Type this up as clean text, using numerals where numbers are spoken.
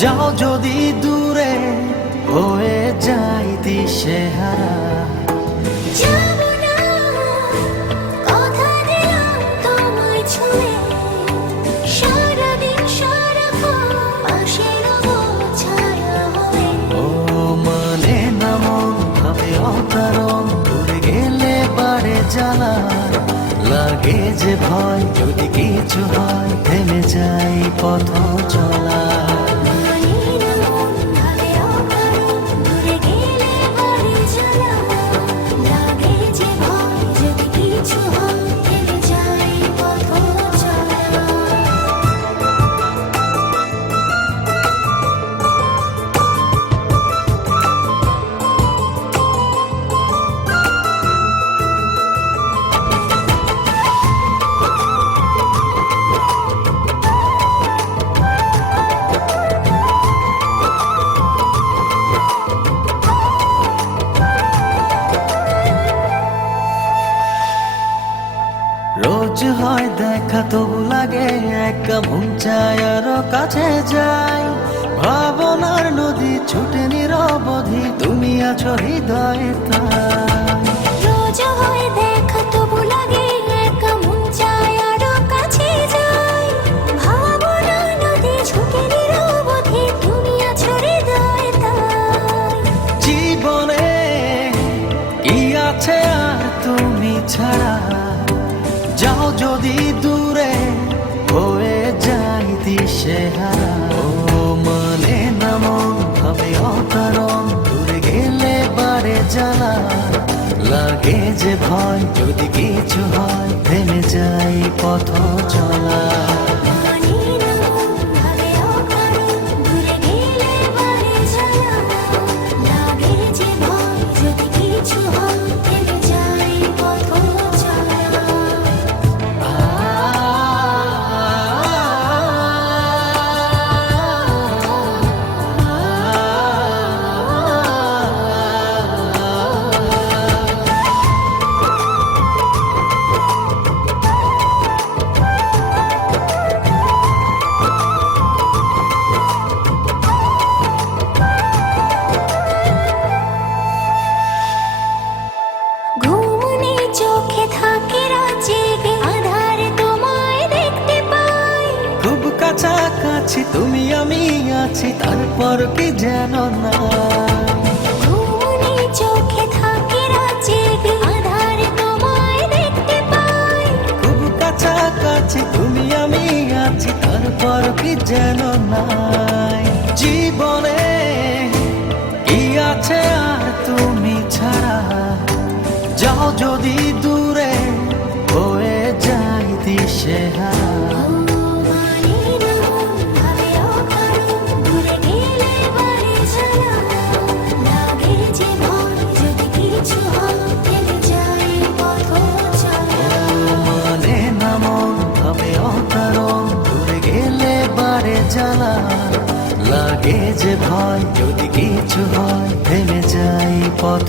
যাও যদি দূরে হয়ে যাই দিশেহারা। যাবো না, কথা দিলাম তোমায় ছুঁয়ে, সারাদিন সারাক্ষণ পাশে রবো ছায়া হয়ে। ও মানে না মন ভাবে অকারণ, দূরে গেলে বাড়ে জ্বালা, লাগে যে ভয় যদি কিছু হয় থেমে যাই পথ চলা। রোজ হয় দেখা তবু লাগে একা, মন চায় আরো কাছে যাই। ভাবনার নদী ছুটে নিরবধি, তুমি আছো হৃদয়ে তাই। রোজ হয় দেখা তবু লাগে একা, মন চায় আরো কাছে যাই। ভাবনার নদী ছুটে নিরবধি, তুমি আছো হৃদয়ে তাই। জীবনে কি আছে আর তুমি ছাড়া, যাও যদি দূরে হয়ে যাই দিশেহারা। ও মানে না মন ভাবে অকারণ, দূরে গেলে বাড়ে জ্বালা, লাগে যে ভয় যদি কিছু হয় থেমে যাই পথ চলা। চোখে থাকে রাত জেগে, আধারে তোমায় দেখতে পাই। খুব কাছাকাছি তুমি আমি আছি, তারপর কি যেন না। ঘুমনে চোখে থাকে রাত জেগে, আধারে তোমায় দেখতে পাই। খুব কাছাকাছি তুমি আমি আছি, তারপর কি যেন নাই। জীবনে কি আছে আর তুমি ছাড়া, যাও যদি দূরে হয়ে যাই দিশেহারা। মানে না মন ভাবে অকারণ, দূরে গেলে বাড়ে জ্বালা, লাগে যে ভয় যদি কিছু হয় থেমে যাই পথ